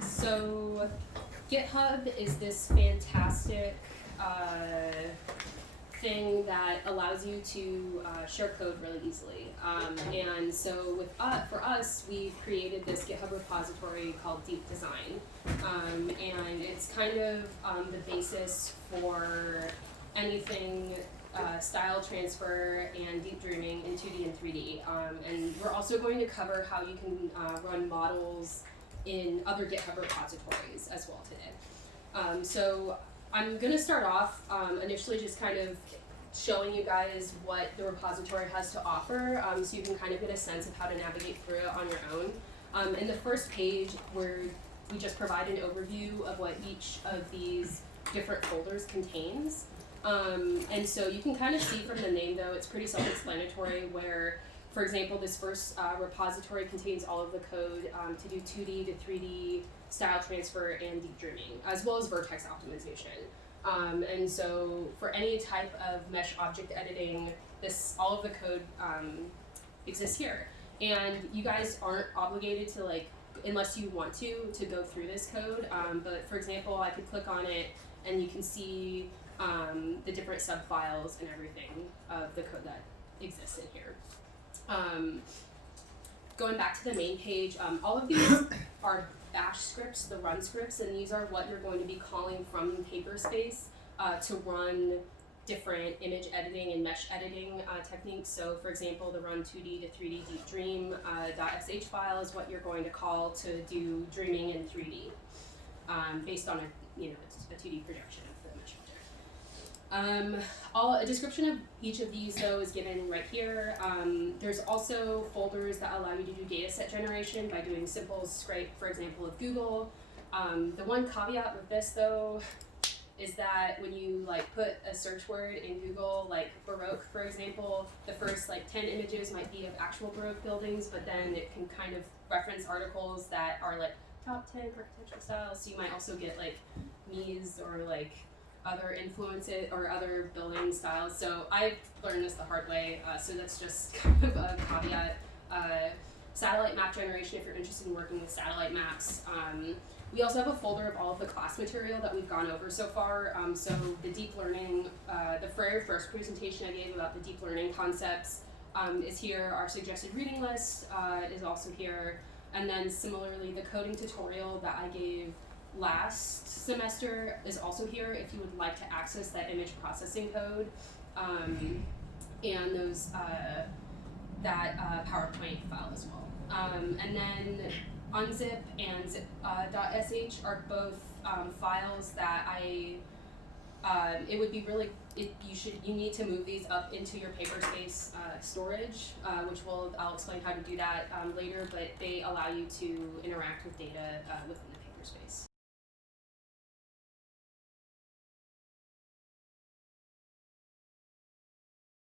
So GitHub is this fantastic thing that allows you to share code really easily. And so for us, we've created this GitHub repository called Deep Design. And it's kind of the basis for anything style transfer and deep dreaming in 2D and 3D. And we're also going to cover how you can run models in other GitHub repositories as well today. So I'm going to start off initially just kind of showing you guys what the repository has to offer, so you can kind of get a sense of how to navigate through it on your own. In the first page, where we just provide an overview of what each of these different folders contains. And so you can kind of see from the name, though, it's pretty self-explanatory, where, for example, this first repository contains all of the code to do 2D to 3D style transfer and deep dreaming, as well as vertex optimization. And so for any type of mesh object editing, all of the code exists here. And you guys aren't obligated to, unless you want to go through this code. But for example, I could click on it and you can see the different subfiles and everything of the code that exists in here. Going back to the main page, all of these are bash scripts, the run scripts, and these are what you're going to be calling from Paperspace to run different image editing and mesh editing techniques. So for example, the run 2D to 3D deep dream .sh file is what you're going to call to do dreaming in 3D based on a 2D projection of the mesh object. A description of each of these, though, is given right here. There's also folders that allow you to do data set generation by doing simple scrape, for example, of Google. The one caveat with this, though, is that when you put a search word in Google, like Baroque, for example, the first 10 images might be of actual Baroque buildings, but then it can kind of reference articles that are top 10 architectural styles. So you might also get Mies or other influences or other building styles. So I've learned this the hard way, so that's just kind of a caveat. Satellite map generation, if you're interested in working with satellite maps. We also have a folder of all of the class material that we've gone over so far. So the deep learning, the very first presentation I gave about the deep learning concepts is here. Our suggested reading list is also here. And then similarly, the coding tutorial that I gave last semester is also here if you would like to access that image processing code and those that PowerPoint file as well. And then unzip and zip .sh are both files that it would be really you need to move these up into your Paperspace storage, which I'll explain how to do that later. But they allow you to interact with data within the Paperspace.